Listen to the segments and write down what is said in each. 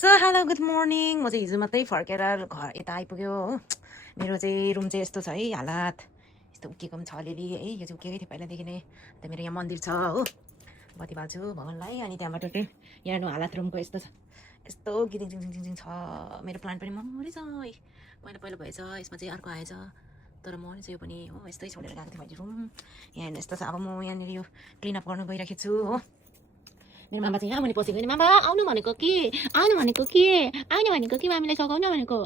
Hello good morning. म चाहिँ हिजो मात्रै फर्केर घर यता आइपुग्यो हो। मेरो चाहिँ रुम चाहिँ यस्तो छ है, हालत यस्तो उक्किएको पनि छ अलिअलि है। यो चाहिँ उक्किएकै थियो पहिलादेखि नै। अन्त मेरो यहाँ मन्दिर छ हो, बत्ती बाल्छु भगवान्लाई। अनि त्यहाँबाट चाहिँ यहाँ हालत रुमको यस्तो छ, यस्तो गिरिङ झिङ झिङ झिङ छ। मेरो प्लान्ट पनि मरेछ, पहिला पहिला भएछ, यसमा चाहिँ अर्को आएछ, तर मरेछ यो पनि हो। यस्तै छोडेर गएको थिएँ मैले रुम। यहाँ हेर्नु यस्तो छ। अब म यहाँनिर यो क्लिनअप गर्नु गइरहेको छु हो। मेरो मामा चाहिँ यहाँ मुनि पसेको नि, मामा आउनु भनेको कि मामीलाई सघाउनु भनेको।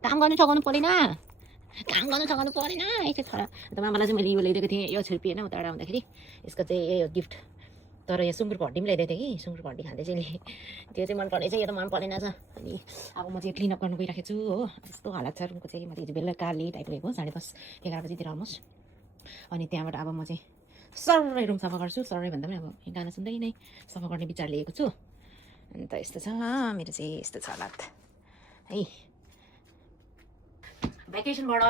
काम गर्नु परेन यसो छोरा। अन्त मामालाई चाहिँ मैले यो ल्याइदिएको थिएँ, यो छुर्पी होइन उताबाट आउँदाखेरि। यसको चाहिँ यही हो गिफ्ट। तर यो सुँगुरको हड्डी पनि ल्याइदिएको थिएँ कि, सुँगुरको हड्डी खाँदै चाहिँ त्यो चाहिँ मन परेछ, यो त मन परेन छ। अनि अब म चाहिँ क्लिनअप गर्नु गइरहेको छु हो। यस्तो हालत छ रुमको चाहिँ। म चाहिँ हिजो बेलुका लेट आइपुगेको 10:30-11 बजीतिर आउनुहोस्। अनि त्यहाँबाट अब म चाहिँ सबै रुम सफा गर्छु। सबै भन्दा पनि अब गाना सुन्दै नै सफा गर्ने विचार लिएको छु। अन्त यस्तो छ मेरो चाहिँ, यस्तो छ हालत है। भ्याकेसनबाट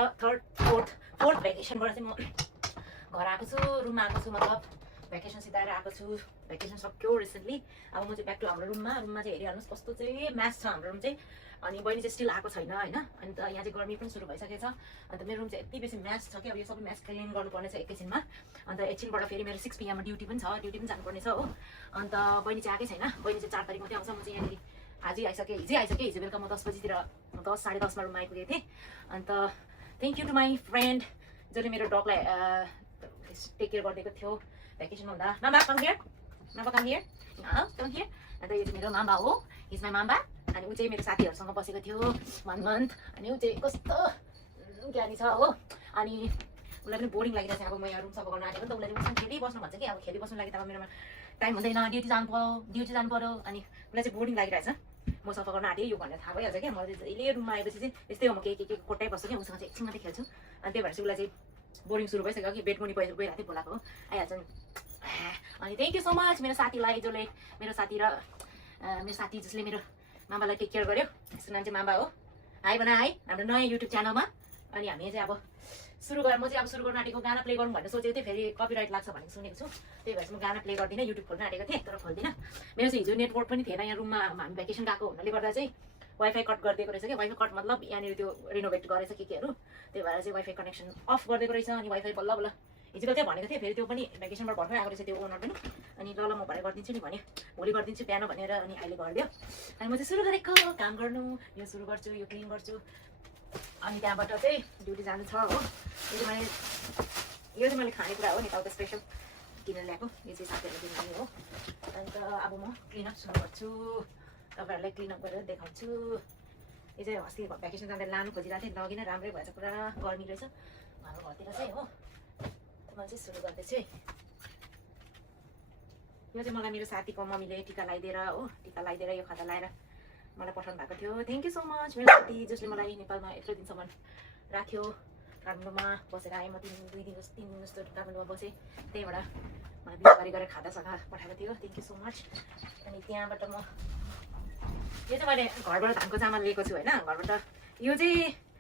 फोर्थ भ्याकेसनबाट चाहिँ म घर आएको छु, रुममा आएको छु। मतलब भ्याकेसन सिधाएर आएको छु। भ्याकेसन सक्यो रिसेन्टली। अब म चाहिँ ब्याक टु हाम्रो रुममा चाहिँ हेरिहाल्नुहोस् कस्तो चाहिँ म्याच छ हाम्रो रुम चाहिँ। अनि बहिनी चाहिँ स्टिल आएको छैन होइन। अन्त यहाँ चाहिँ गर्मी पनि सुरु भइसकेको छ। अन्त मेरो रुम चाहिँ यति बेसी म्याच छ कि अब यो सबै म्याच क्लिन गर्नुपर्ने छ एकैछिनमा। अन्त एकछिनबाट फेरि मेरो 6 PM मा ड्युटी पनि छ, ड्युटी पनि जानुपर्ने छ हो। अन्त बहिनी चाहिँ आएकै छैन। बहिनी चाहिँ 4 तारिक मात्रै आउँछ। म चाहिँ यहाँनिर हिजै आइसकेँ। हिजो बेलुका म 10 बजीतिर 10-10:30मा रुममा आइपुगेको थिएँ। अन्त thank you to my friend जसले मेरो डगलाई टेक केयर गरिदिएको थियो भ्याकेसन हुँदा। मामा कम हियर। अन्त यो चाहिँ मेरो मामा हो, हिज माई मामा। अनि ऊ चाहिँ मेरो साथीहरूसँग बसेको थियो 1 month। अनि ऊ चाहिँ कस्तो ज्ञानी छ हो। अनि उसलाई पनि बोरिङ लागिरहेको छ। अब म यहाँ रुम सफा गर्न आँटेको नि त, उसलाई पनि खेलिबस्नु भन्छ कि। अब खेलिबस्नु लागि त अब मेरोमा टाइम हुँदैन, ड्युटी जानु पऱ्यो। अनि उसलाई चाहिँ बोरिङ लागिरहेछ। म सफा गर्न आँटेँ यो भनेर थाहा भइहाल्छ क्या। मलाई चाहिँ जहिले रुममा आएपछि चाहिँ यस्तै हो, म के कोट्टाइ बस्छु क्या। उसँग चाहिँ एकछिन मात्रै खेल्छु। अनि त्यही भएर चाहिँ उसलाई चाहिँ बोरिङ सुरु भइसक्यो कि बेड मुनि गइरहेको थिएँ, बोलाएको हो, आइहाल्छ नि। अनि थ्याङ्क यू सो मच मेरो साथीलाई, जसले मेरो साथी जसले मेरो मामालाई टेक केयर गर्यो। यसको नाम चाहिँ मामा हो। हाई भन हाई हाम्रो नयाँ युट्युब च्यानलमा। अनि हामी चाहिँ अब सुरु गर्न आँटेको। गाना प्ले गरौँ भनेर सोचेको थिएँ, फेरि कपिराइट लाग्छ भनेको सुनेको छु। त्यही भएर चाहिँ म गाना प्ले गर्दिनँ, युट्युब खोल्न आँटेको थिएँ तर खोल्दिनँ। मेरो चाहिँ हिजो नेटवर्क पनि थिएन यहाँ रुममा। हामी भ्याकेसन गएको हुनाले गर्दा चाहिँ वाइफाई कट गरिदिएको रहेछ क्या। वाइफाई कट मतलब यहाँनिर त्यो रिनोभेट गरेछ केहरू, त्यही भएर चाहिँ वाइफाई कनेक्सन अफ गरिदिएको रहेछ। अनि वाइफाई बल्ल हिजो चाहिँ भनेको थिएँ, फेरि त्यो पनि भ्याकेसनबाट भर्खरै आएको रहेछ त्यो ओनर पनि। अनि ल म भरे गरिदिन्छु नि भने, भोलि गरिदिन्छु बिहान भनेर। अनि अहिले गरिदियो। अनि म चाहिँ सुरु गरेको काम गर्नु, यो सुरु गर्छु, यो क्लिन गर्छु। अनि त्यहाँबाट चाहिँ ड्युटी जानु छ हो। यो चाहिँ मैले खानेकुरा हो, नेपालको स्पेसल किनेर ल्याएको। यो चाहिँ साथीहरूले किन्ने हो। अन्त अब म क्लिनअप सुरु गर्छु, तपाईँहरूलाई क्लिनअप गरेर देखाउँछु। यो चाहिँ अस्ति भ्याकेसन जाँदा लानु खोजिरहेको थिएँ, लगिनँ, राम्रै भएछ। पुरा गर्मी रहेछ हाम्रो घरतिर चाहिँ हो। म चाहिँ सुरु गर्दैछु है। यो चाहिँ मलाई मेरो साथीको मम्मीले टिका लगाइदिएर हो, टिका लगाइदिएर यो खाता लगाएर मलाई पठाउनु भएको थियो। थ्याङ्क यू सो मच मेरो साथी जसले मलाई नेपालमा यत्रो दिनसम्म राख्यो। काठमाडौँमा बसेर आएँ म 3 दिन जस्तो काठमाडौँमा बसेँ। त्यहीबाट मलाई बिस्तारै गरेर खादासादा पठाएको थियो। Thank you so much. अनि त्यहाँबाट म यो चाहिँ मैले घरबाट धानको चामल लिएको छु होइन। घरबाट यो चाहिँ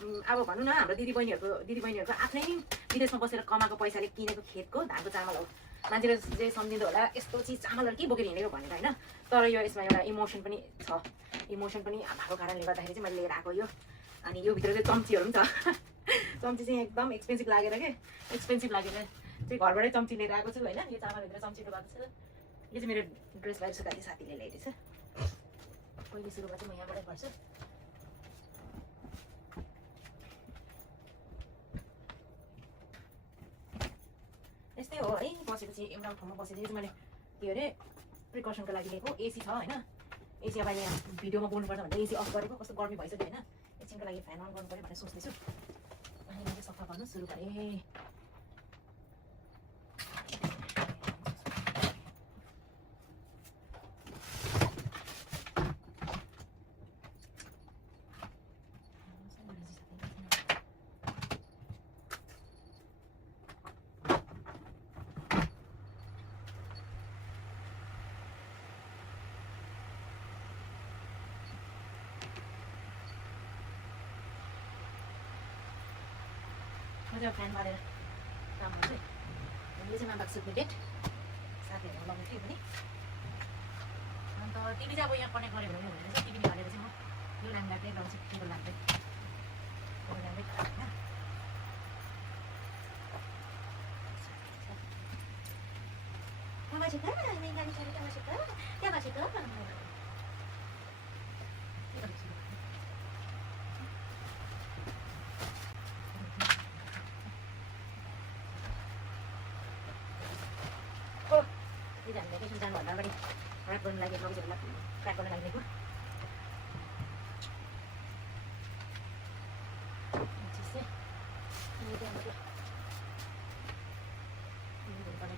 अब भनौँ न हाम्रो दिदीबहिनीहरूको आफ्नै विदेशमा बसेर कमाएको पैसाले किनेको खेतको धानको चामल हो। मान्छेले चाहिँ सम्झिँदो होला यस्तो चिज चामलहरू के बोकेर हिँडेको भनेर होइन। तर यो यसमा एउटा इमोसन पनि छ। इमोसन पनि भएको कारणले गर्दाखेरि चाहिँ मैले लिएर आएको यो। अनि यो भित्र चाहिँ चम्चीहरू पनि छ। चम्ची चाहिँ एकदम एक्सपेन्सिभ लागेर चाहिँ घरबाटै चम्ची लिएर आएको छु होइन। यो चामलभित्र चम्ची भएको छ। यो चाहिँ मेरो ड्रेस बाहिर सुकाएको साथीले ल्याइदिएछ। पहिले सुरुमा चाहिँ म यहाँबाटै गर्छु। यस्तै हो है। बसेपछि एउटा ठाउँमा बसेपछि चाहिँ मैले के अरे प्रिकसनको लागि लिएको। एसी छ होइन। एसी अब अहिले भिडियोमा बोल्नुपर्छ भनेर एसी अफ गरेको। कस्तो गर्मी भइसक्यो होइन। एकछिनको लागि फ्यान अन गर्नु पऱ्यो भनेर सोच्दैछु। अनि मैले सफा गर्नु सुरु गरेँ। मजा फ्यान बालेर काम गर्छु। यो चाहिँ मामाको सुत्ने बेड, साथीहरू लगाउनु थियो भने अन्त टिभी चाहिँ अब यहाँ कनेक्ट गऱ्यो भने हुँदैन रहेछ टिभी निकालेर चाहिँ म यो लाइन लाग्दै लगाउँछु केबल लाग्दै होइन Masih kan? Ini nggak bisa kita masih kan? Ya masih kan? Oh, tidak. Jadi sudah nggak ada lagi. Saya belum lagi mau jalan. Saya belum lagi nih. Ini dia betul. Ini dia pada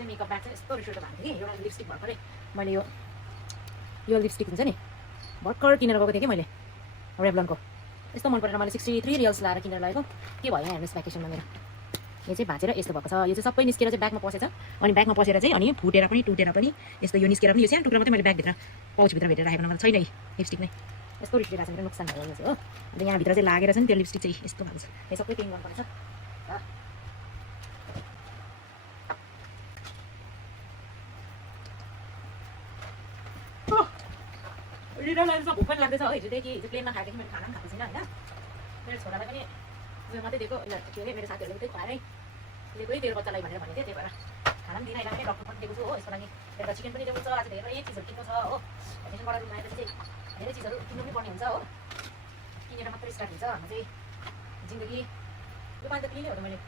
makeup bag चाहिँ यस्तो रिस उठ्दो भएको थियो कि एउटा lipstick भर्खरै मैले यो लिपस्टिक हुन्छ नि भर्खर किनेर गएको थिएँ कि मैले रेभलनको यस्तो मन परेर मैले 63 रियल्स लाएर किनेर लगेको के भयो हेर्नुहोस् भ्याकेसनमा मेरो यो चाहिँ भाँचेर यस्तो भएको छ यो चाहिँ सबै निस्केर चाहिँ ब्यागमा पसेछ अनि ब्यागमा पसेर चाहिँ अनि फुटेर पनि टुटेर पनि यस्तो यो निस्केर पनि यो सानो टुक्रा मात्रै मैले ब्यागभित्र पाउचभित्र भेटेर राखेको नभए छैन लिपस्टिक नै यस्तो रिस उठिरहेको छ मेरो नोक्सान भयो यो चाहिँ हो अन्त यहाँभित्र चाहिँ लागेर चाहिँ त्यो लिपस्टिक चाहिँ यस्तो भएको छ यो सबै क्लिन गर्नुपर्छ रिटर्न भोक पनि लाग्दैछ हो हिजोदेखि हिजो प्लेनमा खाएदेखि मैले खाना पनि खाएको छैन होइन मेरो छोरालाई पनि उयो मात्रै दिएको के अरे मेरो साथीहरूले मात्रै खुवाएरै लिएकै तेरो बच्चालाई भनेर भनेको थिएँ त्यही भएर खाना पनि दिइनँ अहिले डक्टर पनि दिएको छु हो यसको लागि एउटा चिकन पनि दिएको छ आज धेरै चिजहरू किन्नु छ हो भ्याकेसनबाट रुम आएपछि चाहिँ धेरै चिजहरू किन्नु पनि पर्ने हुन्छ हो किनेर मात्रै स्टार्ट हुन्छ हाम्रो चाहिँ जिन्दगी यो पानी त क्लिनै हो त मैले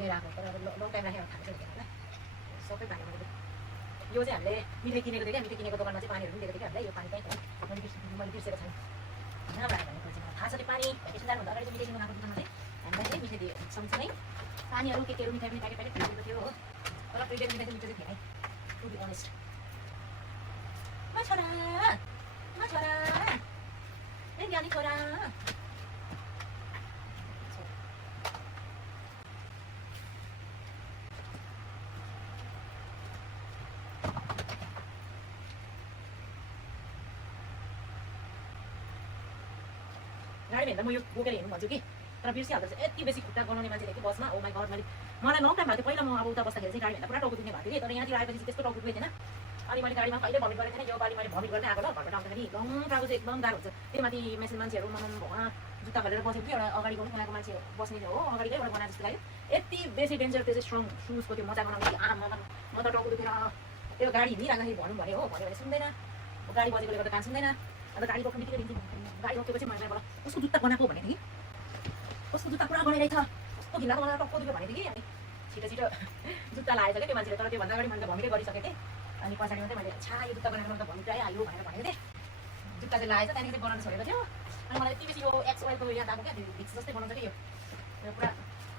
लिएर आएको तर अब लङ टाइम राखेर खाएको चाहिँ हुँदैन होइन सबै पानी मैले यो चाहिँ हामीले मिठाई किनेको थियो क्या मिठाई किनेको दोकानमा चाहिँ पानीहरू पनि दिएको थियो कि हामीलाई यो पानी चाहिँ मैले बिर्सेको छैन होइन भनेर भनेको चाहिँ थाहा छ त्यो पानी भ्याकेसन जानुभन्दा अगाडि चाहिँ मिठाई किन्नु गएको दोकानमा चाहिँ हामीलाई चाहिँ मिठाई दियो सँगसँगै पानीहरू केहरू मिठाई पनि प्याकेट प्याकेट दिएको थियो हो तर प्रिपेयर मिठाई चाहिँ मिठो चाहिँ थिएन टु बी अनेस्ट म छोरा ए ज्ञानी छोरा गाडी भेट्दा म यो बोकेर हिँड्नु भन्छु कि तर बिर्सिहाल्दो रहेछ यति बेसी खुट्टा गनाउने मान्छेले कि बसमा ओ माई गड मलाई लङ टाइम भएको थियो पहिला म अब उता बस्दाखेरि चाहिँ गाडी भेट्दा पुरा टाउको दुख्ने भएको थियो कि तर यहाँतिर आएपछि त्यस्तो टाउको दुख्दैन अनि मैले गाडीमा कहिले भमिट गरेको थिएन यो पालि मैले भमिट गर्दै आएको ल घरबाट आउँदाखेरि लङ टाउको चाहिँ एकदम गाह्रो हुन्छ त्यही माथि मेसिन मान्छेहरू उहाँ जुत्ता खोलेर बसेको थियो एउटा अगाडि पनि बनाएको मान्छे बस्ने हो अगाडिकै एउटा बनाएको जस्तो लाग्यो यति बेसी डेन्जर त्यो चाहिँ स्ट्रङ सुजको त्यो मजा बनाउने म त टाउको दुखेर त्यो गाडी हिँडिराख्दाखेरि भनौँ भने हो भन्यो भने सुन्दैन गाडी बजेकोले गर्दा कान सुन्दैन अन्त गाडी रोक्नु बित्तिकै दिन्थ्यो गाडी रोकेपछि मैले बाट उसको जुत्ता बनाएको भनेको थिएँ कि उसको जुत्ता पुरा बनाइरहेछ कस्तो घिल्लाको मलाई टक्को दुख्यो भनेको थिएँ कि अनि छिटो जुत्ता लगाएछ क्या त्यो मान्छेले तर त्योभन्दा अगाडि मैले भमिटै गरिसकेको थिएँ अनि पछाडि मात्रै मैले छा यो जुत्ता बनाएको त भमिट आइहाल्यो भनेर भनेको थिएँ जुत्ता चाहिँ लगाएछ त्यहाँदेखि चाहिँ बनाउनु छोडेको थियो अनि मलाई यति बेसी यो एक्स ओइलको याद आएको क्या भिक्स जस्तै बनाउँछ कि यो पुरा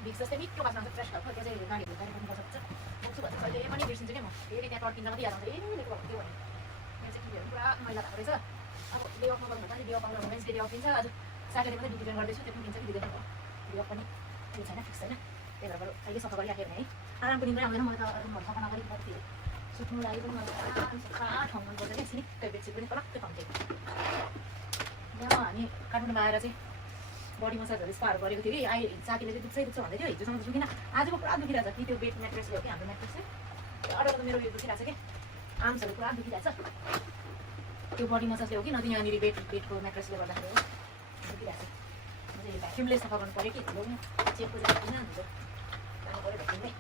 भिक्स जस्तै मिठो बाँच्न आउँछ फ्रेस खालको त्यो चाहिँ गाडीहरू गाडी बोक्नुपर्छ बोक्छु भन्दा कहिले पनि बिर्सिन्छु क्या म फेरि त्यहाँ टर्किँदा मात्रै याद आउँछ ए लेको भएको थियो भने मेरो चाहिँ किनेहरू पुरा मैला भएको रहेछ अब डे अफमा गर्नु हुन्छ नि डे अफ आउँदा वेन्सडे डे अफ दिन्छ आज स्याटरडे मात्रै ड्युटी गर्दैछु त्यो पनि दिन्छ कि दिँदैन डे अफ पनि त्यो छैन फिक्स छैन त्यही भएर अहिले सफा गरिराख्यो भने है आरामको दिन पनि आउँदैन मैले त रुमहरू सफा नगरी बस्थेँ सुत्नु लागि पनि मलाई आराम सफा ठाउँ मनपर्छ क्या सिनिक्कै बेडसिट पनि पलक्कै ठाउँथेँ यहाँ हामी काठमाडौँमा आएर चाहिँ बडी मसाजहरू स्पाहरू गरेको थियो कि अहिले साथीले चाहिँ दुख्छ भन्दै थियो हिजोसम्म त दुखिनँ आजको पुरा दुखिरहेको छ कि त्यो बेड म्याट्रेसले हो कि हाम्रो म्याट्रेस चाहिँ अर्को त मेरो यो दुखिरहेको छ कि आर्म्सहरू पुरा दुखिरहेको छ त्यो बडी मसाजले हो कि नदिन यहाँनिर बेडको म्याट्रेसले गर्दाखेरि हो दुखिरहेको छ म चाहिँ भ्याक्युमले सफा गर्नु पऱ्यो कि चेकको जग्गा किन हुन्छ जानु पऱ्यो भ्याक्युमले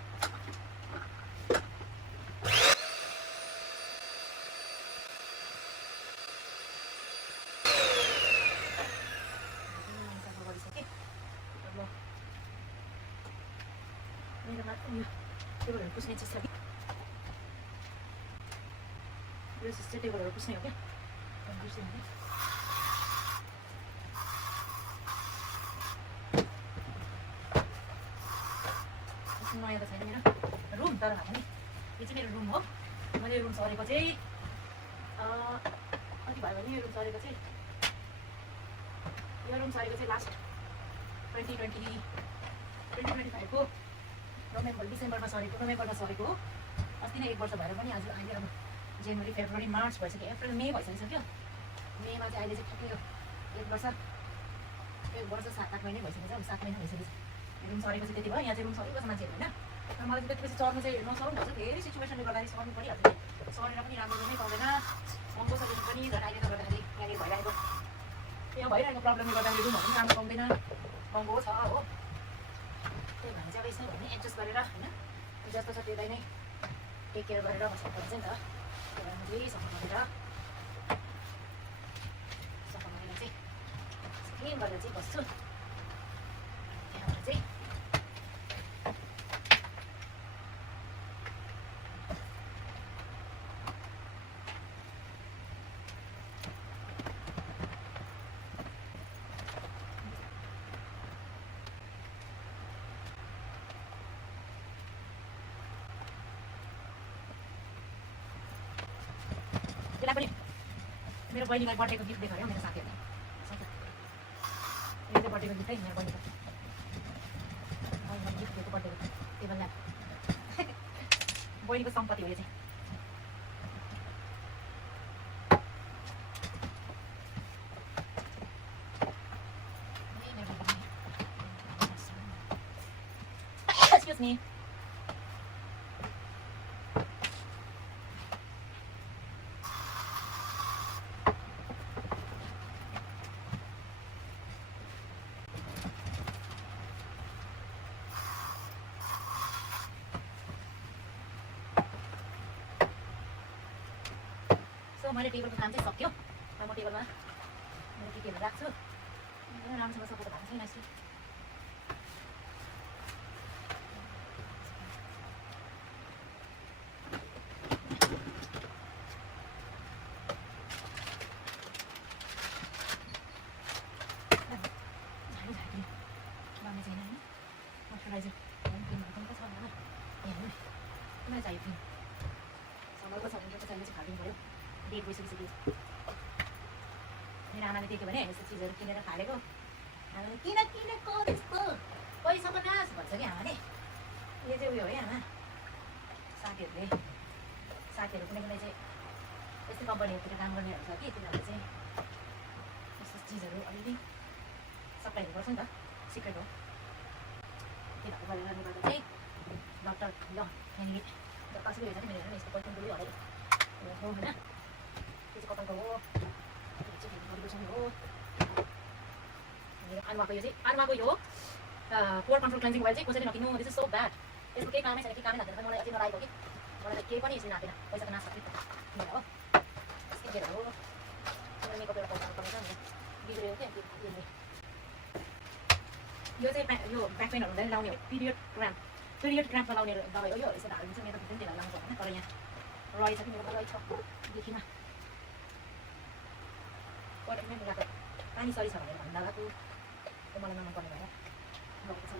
टेबलहरू पुस्ने चिज छ कि यो चाहिँ टेबलहरू पुस्ने हो क्या नयाँ त छैन मेरो रुम तर भए पनि यो चाहिँ मेरो रुम हो मैले रुम सरेको चाहिँ कति भयो भने यो रुम सरेको चाहिँ लास्ट 2025 को डिसेम्बरमा सरेको नोभेम्बरमा सरेको हो। अस्ति नै 1 वर्ष भएर पनि आज अहिले अब जनवरी फेब्रुअरी मार्च भइसक्यो, अप्रिल मे भइसकिसक्यो। मेमा चाहिँ अहिले चाहिँ ठ्याक्कै यो 1 वर्ष 7-8 महिनै भइसकेको छ। अब 7 महिना भइसकेको छ रुम सरेको चाहिँ। त्यति भयो। यहाँ चाहिँ रुम सरिबस्छ मान्छेहरू होइन। तर मलाई चाहिँ त्यति बेसी चढ्नु चाहिँ नसरौँ भन्छ। धेरै सिचुएसनले गर्दाखेरि सर्नु परिहाल्छ। सरेर पनि राम्रो गर्नै पाउँदैन। महँगो सकेर पनि झन् अहिले त गर्दाखेरि यहाँनिर भइरहेको प्रब्लमले गर्दाखेरि रुमहरू पनि राम्रो पाउँदैन, महँगो छ हो। त्यही भएर चाहिँ अब यसो भने एडजस्ट गरेर होइन जस्तो छ त्यसलाई नै टेक केयर गरेर बस्नुपर्छ नि त। त्यही भएर म चाहिँ सफा गरेर चाहिँ क्लिन गरेर चाहिँ बस्छु। त्यहाँबाट चाहिँ त्यसलाई पनि मेरो बहिनीलाई बर्थडेको गिफ्ट देखायो मेरो साथीहरूले। यो चाहिँ बर्थडेको गिफ्ट है मेरो बहिनीको गिफ्ट दिएको बर्थडेको टेबल ल्याम्प। बहिनीको सम्पत्ति हो यो चाहिँ। Excuse me. So मैले टेबलको काम चाहिँ सक्यो। अब म टेबलमा मेरो केहरू राख्छु। राम्रोसँग सफा त भएको छैन यसो। मोइस्चराइजर क्रिमहरू पनि त छ होला। यहाँ कुनै चाहियो क्रिम समरको छ भने चाहिँ अहिले चाहिँ खादिनु पऱ्यो। डेट गइसकिसक्यो। मेरो आमाले देख्यो भने यस्तो चिजहरू किनेर फालेको आमाले किन किनेको त्यस्तो पैसाको नाश भन्छ कि आमाले। यो चाहिँ उयो है आमा साथीहरू कुनै कुनै चाहिँ यस्तै कम्पनीहरूतिर काम गर्नेहरू छ कि तिनीहरूले चाहिँ यस्तो चिजहरू अलिअलि सप्लाईहरू गर्छ नि त। सिक्रेट हो। त्यो भएको कारणले गर्दा चाहिँ डक्टर ल यहाँनिर कसरी हुन्छ नि मेरो यस्तो पैसा डुल्यो होला हो होइन। त्यो चाहिँ कपालको हो। हो अनुवाको यो चाहिँ अनुवाको यो पोर कन्ट्रोल क्लेन्जिङ ओइल चाहिँ कसैले नकिन्नु। This is so bad. यसको केही कामै छैन। केही कामै लाग्दैन। मलाई अति नलागेको कि मलाई त केही पनि यसले नापेन। पैसाको नाश सक्यो हो। स्किन केयर हो। मेरो मेकअप एउटा पैसा पर्नेछ नि बिग्रियो क्या त्यसले। यो चाहिँ यो ब्याक पेनहरू हुँदैन लाउने हो। पिरियड क्राम्पमा लाउने दबाई हो यो। यसो ढाड हुन्छ मेरो पनि त्यसलाई लाउँछ होइन। तर यहाँ रहेछ कि मेरो रहेछ देखिन पटकमै मिलाएको पानी सरी छ भनेर भन्दा लगाएको मलाई नमन पर्ने भएर गएको छ।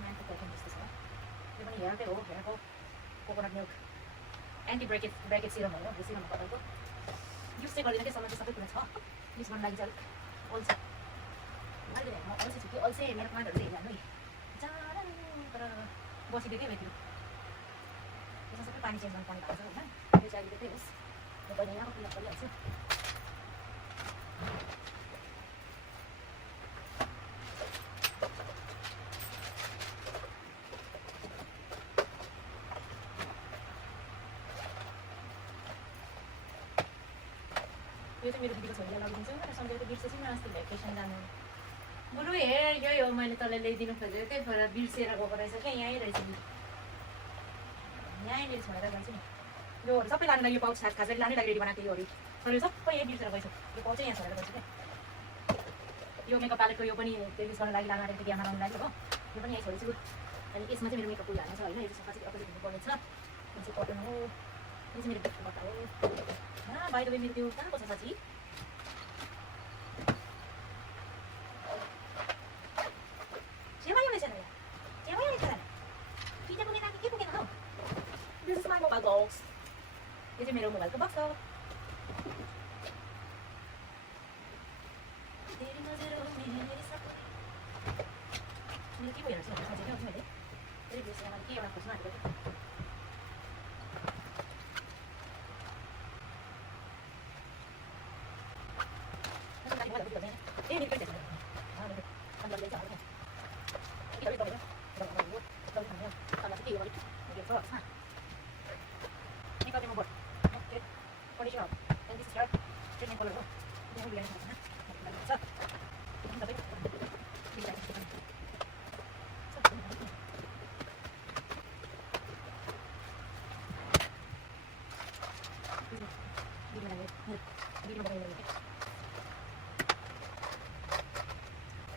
म्यानको प्याकिङ जस्तो छ। यो पनि हेयरकै हो। हेयरको coconut milk anti breakage serum हो यो सिरममा कपालको युज चाहिँ गर्दिनँ कि समय चाहिँ सबै कुरा छ। युज गर्नु लागि चाहिँ अलिक अल्छी अहिले म अल्छी छु कि अल्छी मेरो प्लान्टहरू चाहिँ हेरिहाल्नु है जाडा तर बसिदिएकै भइदियो। यसमा सबै पानी चेन्ज गर्नुपर्ने भएको छ होइन। यो चाहिँ अहिले त्यही होस् म पहिला यहाँको क्लिन गरिहाल्छु। यो चाहिँ मेरो दिदीको छोरीलाई लगिदिन्छु। सम्झेर त बिर्सेछु नि अस्ति भ्याकेसन जानु। बरु हेर यही हो मैले तँलाई ल्याइदिनु खोजेको त्यही भएर बिर्सेर गएको रहेछ क्या। यहीँ रहेछ नि यहीँनिर छोडेर जान्छु नि। योहरू सबै लानुलाई यो पाउच खासरी लानै लागि रेडी बनाएको योहरू तर यो सबै यहीँ बिर्सेर गएछ। यो पाउच यहाँ छोडेर गएछ क्या। यो मेकअप प्यालेटको यो पनि त्यो युज गर्नु लागि लानु आँटेको बिहामा लाउनु लागि हो। यो पनि यहीँ छोडेछु। अनि यसमा चाहिँ मेरो मेकअप फुल हाल्नु छ होइन। यो सफा चाहिँ अपोजिट हुनुपर्ने छ। यो चाहिँ कटन हो। यो चाहिँ मेरो गिफ्टको बट्टा हो। बाइ द वे मेरो त्यो कहाँको छ साँच्ची छेउमा यो रहेछ न। छेउमा यो रहेछ पिजा पुगेन कि के पुगेन हौ। This is my mobile box. यो चाहिँ मेरो मोबाइलको बक्स हो। मेरो के भइरहेको छ मैले फेरि बिर्सेन के एउटा खोज्नु आँटेको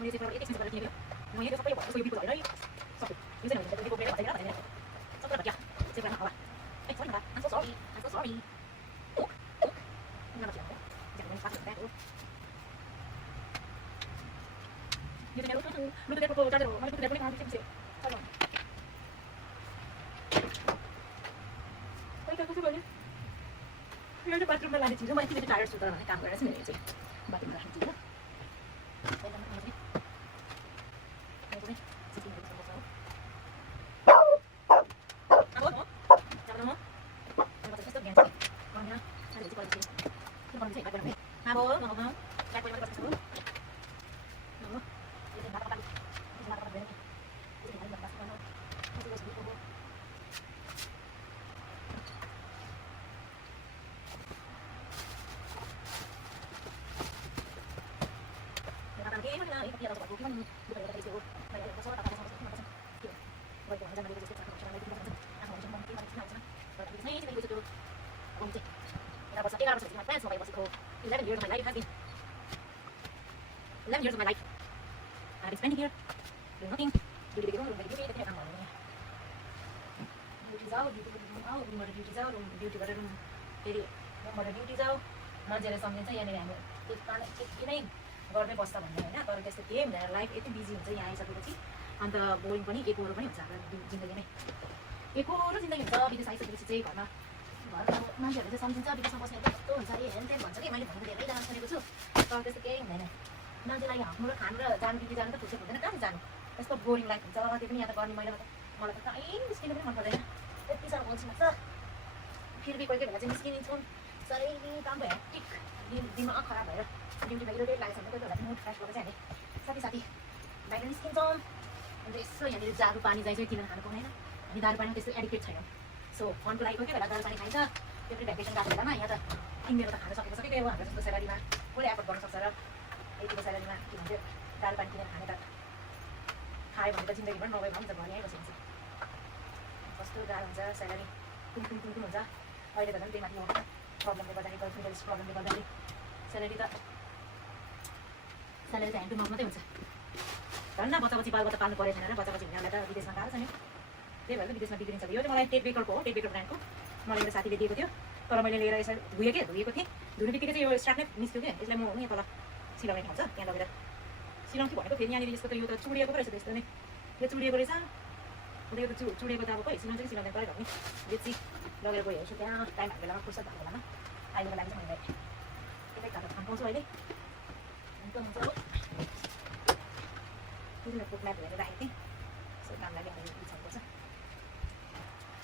मैले चाहिँ एक एकछिन किनेको म यहाँ सबै भएको यो होइन सबै यो चाहिँ मैले बोकेर भइरहेको भनेर सबै भ्या चाहिँ गर्न हवा ए sorry I'm so sorry I'm so sorry यो चाहिँ मेरो लुटुको चार्जर हो मैले लुटुको पनि खानु सरी अहिले कसो गर्ने यो चाहिँ बाथरुममा लाने चिज हो मैले किन टायर्ड छु तर भने काम गरेर चाहिँ मैले चाहिँ बाथरुममा राख्ने चिज हो $11 years of my life has been 11 years of my life I've been spending here doing nothing beauty room beauty the काम गर्नु beauty जाऊ beauty जाऊ beauty गरेर रुम फेरि रुमबाट beauty जाऊ मान्छेले सम्झिन्छ यहाँनिर हामी के नै गर्दै बस्छ भन्ने होइन तर त्यस्तो केही हुँदैन लाइफ यति बिजी हुन्छ यहाँ आइसकेपछि अन्त बोरिङ पनि एकोहोरो पनि हुन्छ हाम्रो जिन्दगीमै एकोहोरो जिन्दगी हुन्छ विदेश आइसकेपछि चाहिँ घरमा मान्छेहरूले चाहिँ सम्झिन्छ विदेशमा बस्ने कस्तो हुन्छ अरे हेन तेन भन्छ कि मैले भनेको धेरैजना सुनेको छु तर त्यस्तो केही हुँदैन मान्छेलाई हाँक्नु र खानु र जानु ड्युटी जानु त फुर्सद हुँदैन कहाँ जानु यस्तो बोरिङ लाइफ हुन्छ त्यो पनि यहाँ त गर्ने मलाई त कहीँ निस्किनु पनि मन पर्दैन यति साह्रो बल्छी लाग्छ फेरि कोही कोही बेला चाहिँ निस्किन्छौँ सबै काम भयो टिक दिमाग खराब भएर ड्युटीमा इरिटेट लागेको छ भने कोही बेला चाहिँ मुड फ्रेस गरेर चाहिँ हामी साथी बाहिर निस्किन्छौँ अन्त यसो यहाँनिर जाडो पानी चाहिँ किनेर खानु पाउँदैन हामी दारू पानी त्यस्तो एडिक्टेड छैनौँ सो फनको लागि कोही कोही बेला दारू पानी खाइन्छ त्यो पनि भ्याकेसन गएको बेलामा यहाँ त किनेर त खानु सकेको हो हाम्रो जस्तो स्यालेरीमा कसले एफोर्ड गर्न सक्छ र यतिको स्यालेरीमा के भन्छ दारू पानी किनेर खाने त खायो भने त जिन्दगीभर नभए पनि त घर यहीँ बसिन्छ कस्तो गाह्रो हुन्छ स्यालेरी कुन हुन्छ अहिले त झन् त्यही माथि प्रब्लमले गर्दाखेरि गर्लफ्रेन्ड प्रब्लमले गर्दाखेरि स्यालेरी त ह्यान्ड टु माउथ मात्रै हुन्छ झन् बच्चा बाल बच्चा पाल्नु परेको छैन र बच्चा हिँड्नलाई त विदेशमा गाह्रो छ नि त्यही भएर विदेशमा बिग्रिन्छ यो चाहिँ मलाई टेप बेकरको हो टेप बेकर ब्रान्डको मलाई एउटा साथीले दिएको थियो तर मैले लिएर यसरी धोएको थिएँ धुने बित्तिकै चाहिँ यो स्टार्ट नै निस्क्यो क्या यसलाई म यहाँ तल सिलाउने ठाउँ छ त्यहाँ लगेर सिलाउँछु भनेको फेरि यहाँनिर यसको त यो त चुडिएको पो रहेछ त्यस्तो नै यो चुडिएको रहेछ अन्त यो त चुडिएको त अब खै सिलाउँछ कि सिलाउँदैन पऱ्यो भने बेची लगेर गयो हेर्छु त्यहाँ टाइम भएको बेलामा फुर्सद भएको बेलामा अहिलेको लागि चाहिँ मैले एकै खाएको खानु पाउँछु अहिले फुड म्याप हेरेर राखेको थिएँ सो काम लागि हामीले बिचार्नुपर्छ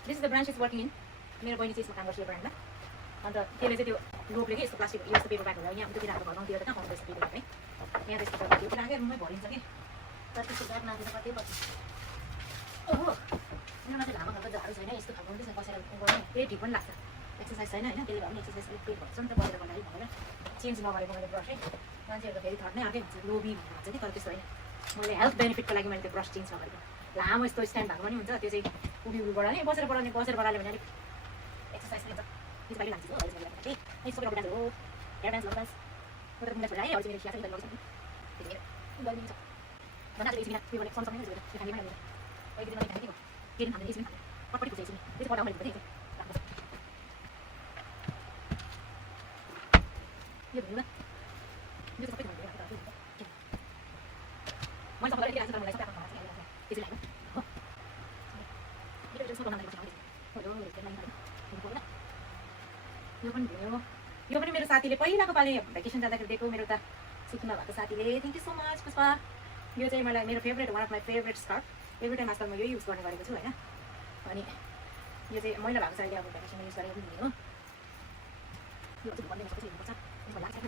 this is the branch is working in मेरो बहिनी चाहिँ यसमा काम गर्छ यो ब्रान्डमा अन्त त्यसले चाहिँ त्यो लोपले कि यस्तो प्लास्टिक यस्तो पेपर ब्याग होला यहाँ उति राम्रो घरमातिर त कहाँ पाउँदो रहेछ पेपर ब्याग है यहाँ त यस्तो त्यो राखेर रुममै भरिन्छ कि तर त्यस्तो ब्याग नाच्छ कतै पछि ओहो मेरोमा चाहिँ लामो खालको झाडु छैन यस्तो खालको त्यसमा बसेर गर्ने त्यही ठिक पनि लाग्छ एक्सर्साइज छैन होइन त्यसले भने एक्सर्साइज अलिक पेट भन्छ नि त बसेर गर्दाखेरि भनेर चेन्ज नगरेको मैले ब्रस है मान्छेहरूको फेरि थर्ड नै अर्कै हुन्छ लोभी भन्छ नि तर त्यस्तो होइन मैले हेल्थ बेनिफिटको लागि मैले त्यो ब्रस चेन्ज नगरेको लामो यस्तो स्ट्यान्ड भएको पनि हुन्छ त्यो चाहिँ उभिउभि बढाउने बसेर बढाल्यो भने अलिक एक्सर्साइज पनि हुन्छ त्यो चाहिँ लान्छ हो अहिले यस्तो डान्स हो हेयर डान्स डान्स म त मुन्डा छोराएँ अरू चाहिँ मेरो खिया चाहिँ गर्छ त्यतिखेर गर्नु छ भन्न त्यो एकछिन त्यो भने सँगसँगै त्यो खाने पनि अहिले दिन मैले खाने के दिन खाने एकछिन पटपटी पुछेँ एकछिन त्यो चाहिँ पढाउँ मैले थिएँ यो भन्नु न यो सबै भन्नु मैले सबै गरेर आज मलाई सबै आफ्नो खाना चाहिँ त्यसै लाग्यो हो यो चाहिँ सबै बनाउनु पर्छ यो पनि मेरो साथीले पहिलाको पालि भ्याकेसन जाँदाखेरि दिएको मेरो त सिक्किममा भएको साथीले thank you so much Pushpa यो चाहिँ मलाई मेरो favourite one of my favourite skirt every time आजकल म यही युज गर्ने गरेको छु होइन अनि यो चाहिँ मैला भएको छ अहिले अब भ्याकेसनमा युज गरेको पनि हो यो चाहिँ भन्ने कसरी हेर्नुपर्छ त्यसमा लाग्छ कि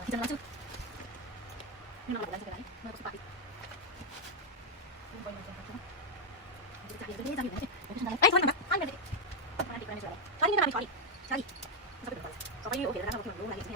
किचन लाग्छु यो नलाग्छ है म कस्तो पाके सबै यो हेरेर अब के भन्नु लागि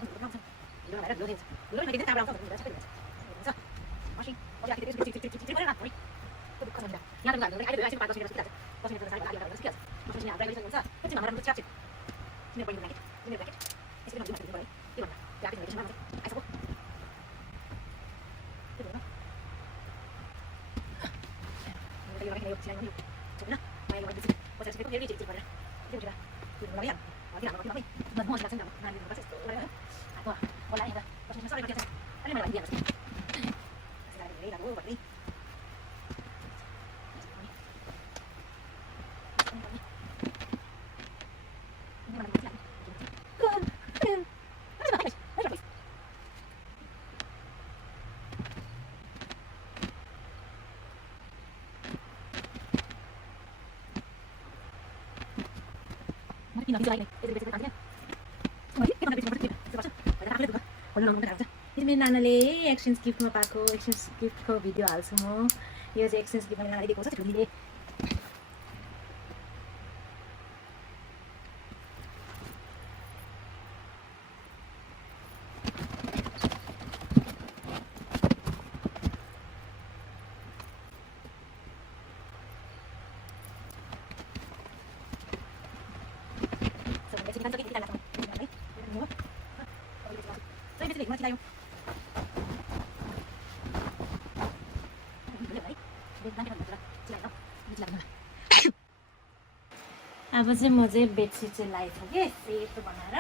मेरो नानाले एक्सचेन्ज गिफ्टमा पाएको एक्सचेन्ज गिफ्टको भिडियो हाल्छु म यो चाहिँ एक्सचेन्ज गिफ्टमा नानाले दिएको छ ठुलीले अब चाहिँ म चाहिँ बेडसिट चाहिँ लगाएको छु कि सेतो बनाएर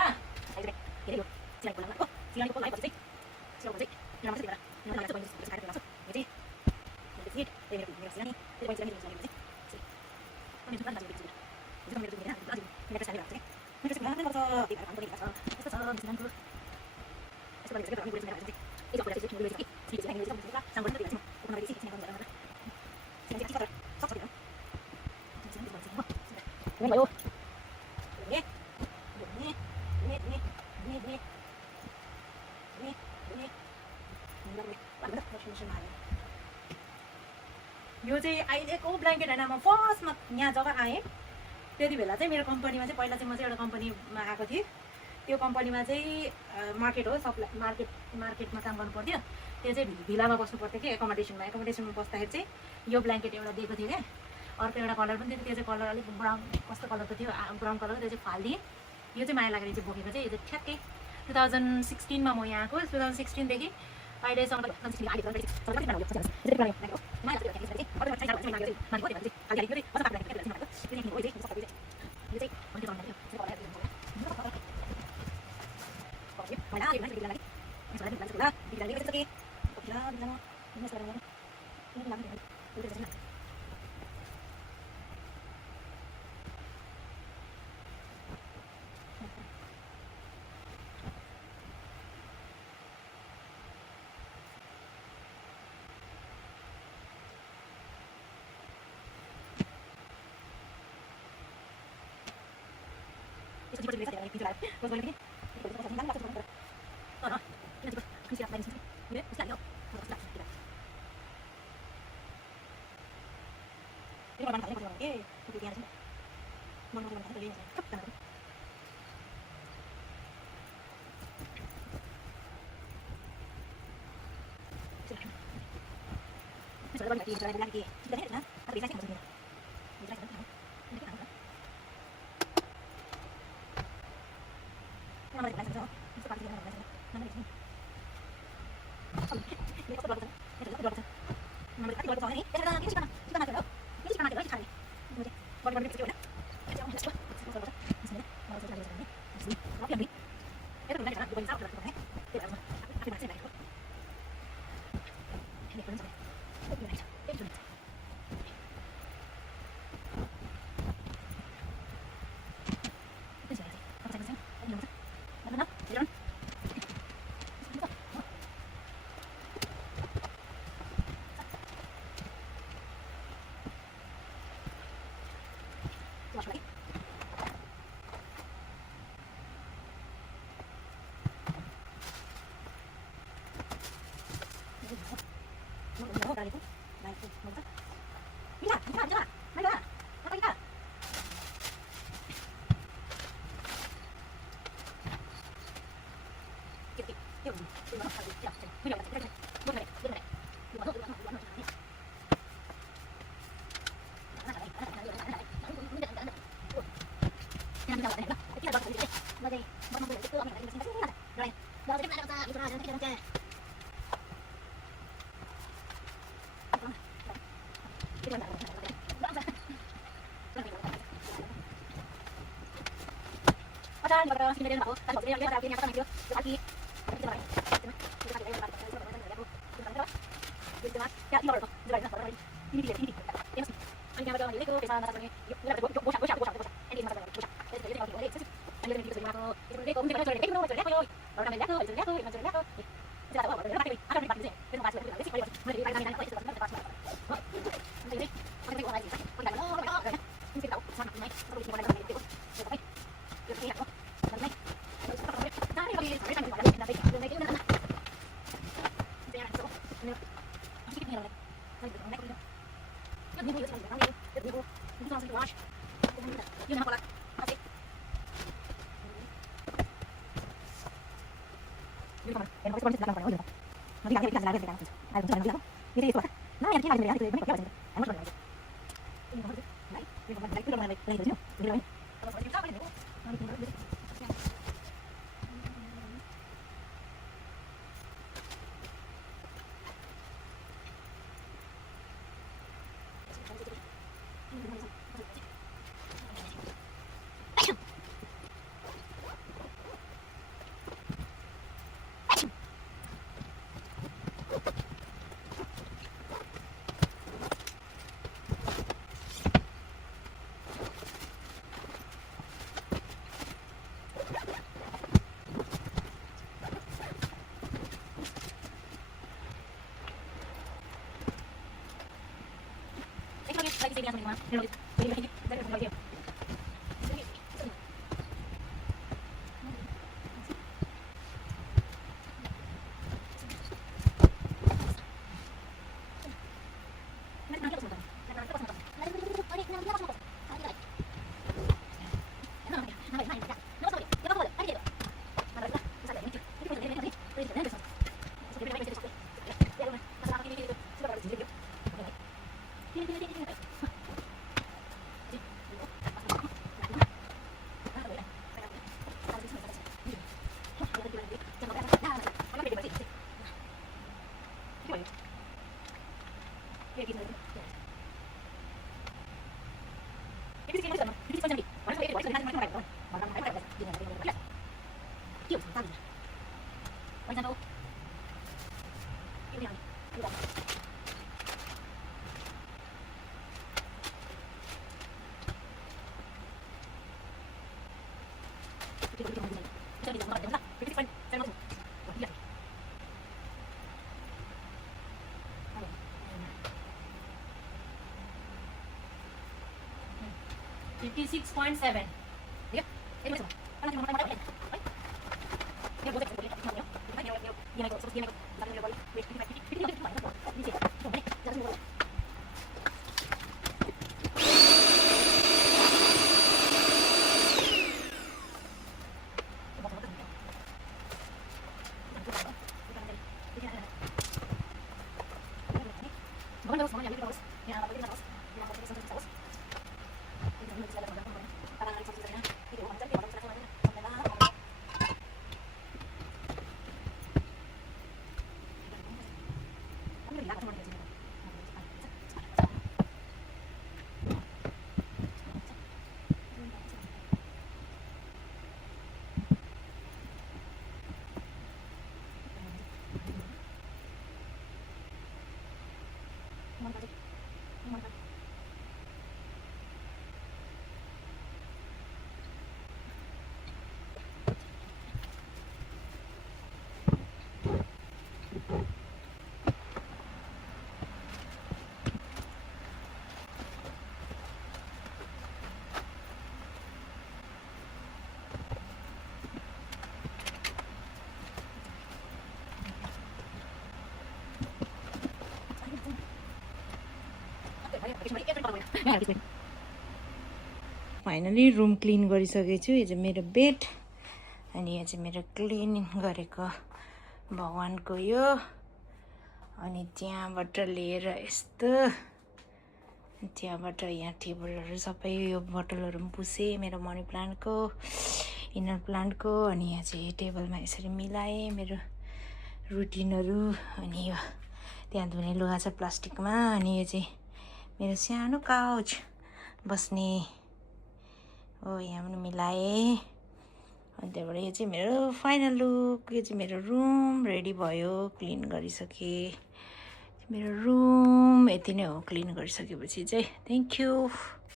यो चाहिँ अहिलेको ब्ल्याङ्केट होइन म फर्स्टमा यहाँ जब आएँ त्यति बेला चाहिँ मेरो कम्पनीमा चाहिँ पहिला चाहिँ म चाहिँ एउटा कम्पनीमा आएको थिएँ त्यो कम्पनीमा चाहिँ मार्केट हो सप्लाई मार्केटमा काम गर्नु पर्थ्यो त्यो चाहिँ भिलामा बस्नु पर्थ्यो कि एकोमोडेसनमा बस्दाखेरि चाहिँ यो ब्ल्याङ्केट एउटा दिएको थियो क्या अर्को एउटा कलर पनि थियो त्यो चाहिँ कलर अलिक ब्राउन कस्तो कलरको थियो ब्राउन कलरको त्यो चाहिँ फालिदिएँ यो चाहिँ माया लागेर चाहिँ बोकेको चाहिँ यो चाहिँ ठ्याक्कै 2016मा म यहाँ आएको 2016देखि अहिलेसम्म itu naik tuh mantap bisa bisa bisa mari lah apa kita kip yuk di mana tadi ya ini kita boleh boleh di mana di mana Acan, bakal sini aku. Tadi mau dia ada punya apa video. Lagi. Kita lagi. Kita lagi lagi. Ya, ini baru. Ini dia, ini. Ya, sih. Ini yang baru ini itu bisa nasi ini. Yuk, lihat bocah. Ini masa bocah. Jadi kalau boleh. Ini video ini aku. Itu dia komen cara itu cara yo. Baru kami lihat itu. Kita tahu baru pakai. Ada di pakai. Kita masuk dulu. Sih, mari kita main itu sebentar. Ini. Oke, kita lagi. Ini kita tahu sama ini. Terus kita mulai itu. Oke. Jadi ya. Lagi sini sama ini mah. $56.7. Ya, ini masuk. Kan nanti mau makan. Ya, boleh. Dia naik terus dia naik. Jangan dia balik. Wait, ini. Ini sih. Jangan boleh. Finally room clean गरिसकेको छु। यो चाहिँ मेरो bed अनि यो चाहिँ मेरो cleaning गरेको भगवान्को यो अनि त्यहाँबाट लिएर यस्तो त्यहाँबाट यहाँ टेबलहरू सबै यो बोतलहरू पनि पुसेँ मेरो मनी प्लान्टको इनर प्लान्टको अनि यहाँ चाहिँ टेबलमा यसरी मिलाएँ मेरो रुटिनहरू अनि यो त्यहाँ धुने लुगा छ प्लास्टिकमा अनि यो चाहिँ मेरो सानो काउच बस्ने हो यहाँ पनि मिलाएँ अनि त्यहाँबाट यो चाहिँ मेरो फाइनल लुक। यो चाहिँ मेरो रुम रेडी भयो क्लिन गरिसकेँ। मेरो रुम यति नै हो क्लिन गरिसकेपछि चाहिँ। Thank you.